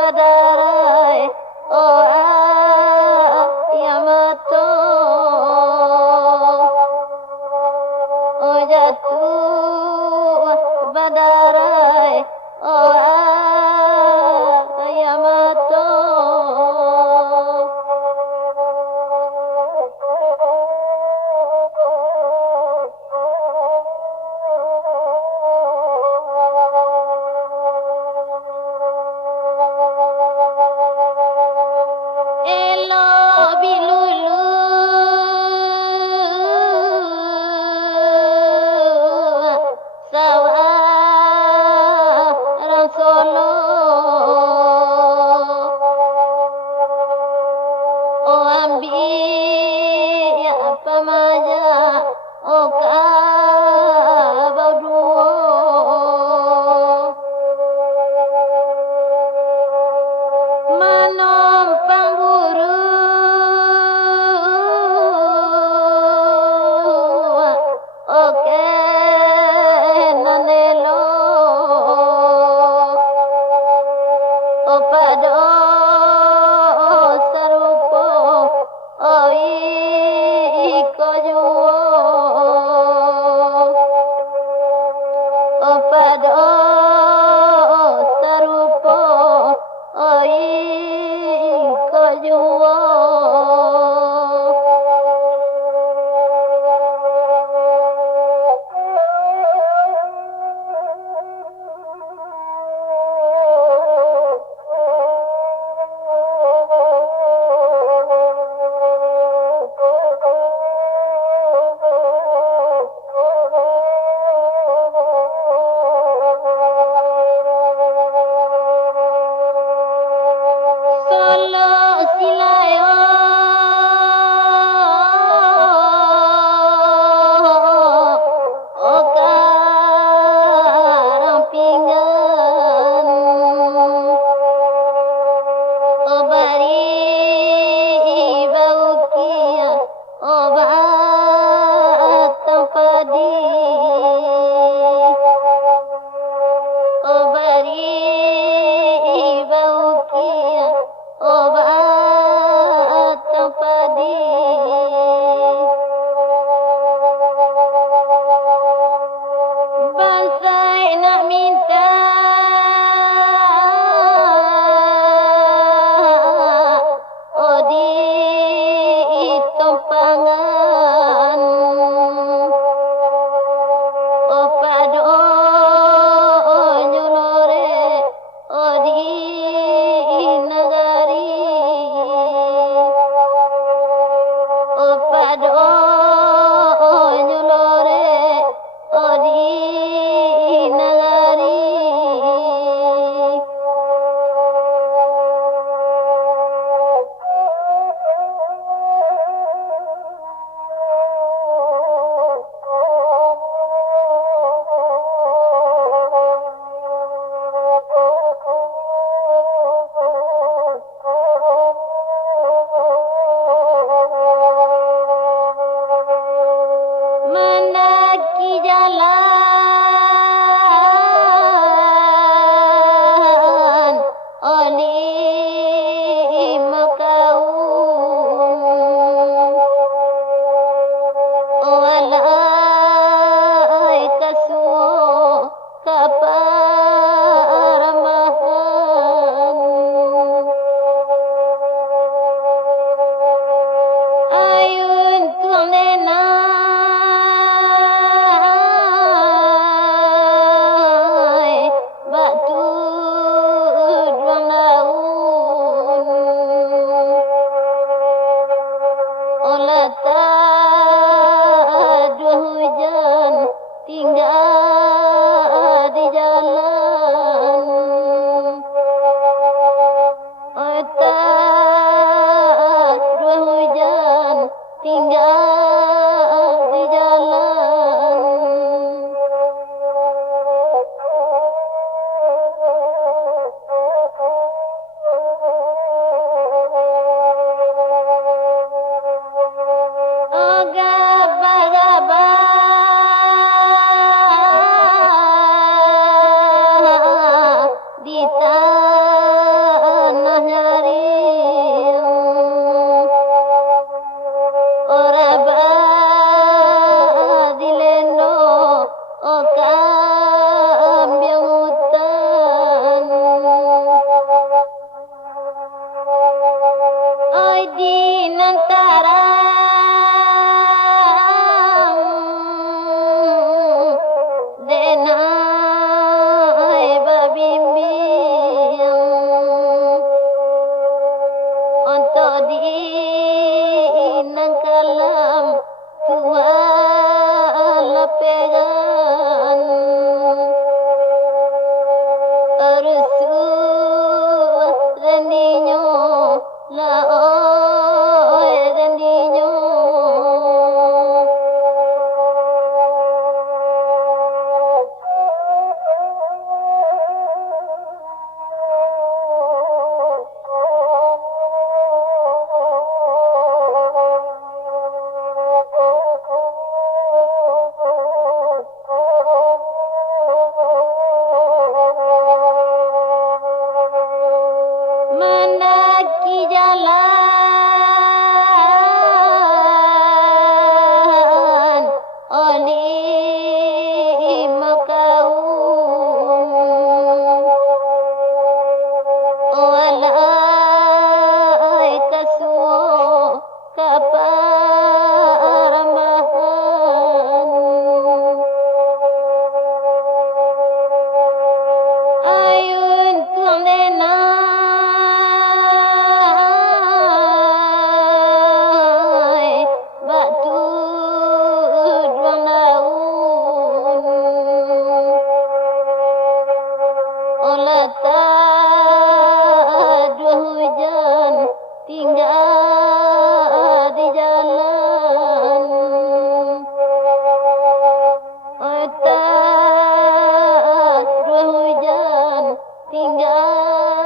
badarai o Yamato o jatuh badarai o Yamato elo bilulu sawarang solo o ambi pamaja o kabaduo manompang buru oke nanelo opado sarupo oi kojuo opado sarupo oi kojuo solo silayo oka rampingan obari baukia obat tampadi obari baukia obat tampadi bansai nak minta odi tompangan opado nyolore odi nagari opado nyolore odi nagari menaki jalan oli makaun walai kasuo kaparamahan ayun tunena batu dua laun olata dua hujan tinggal di jalan olata dua hujan tinggal di jalan Dita Mana ki jalan oli makaum walai kasuo kaparamahan ayun tunena batu duang laun olata dua hujan tinggal di jalan olata dua hujan tinggal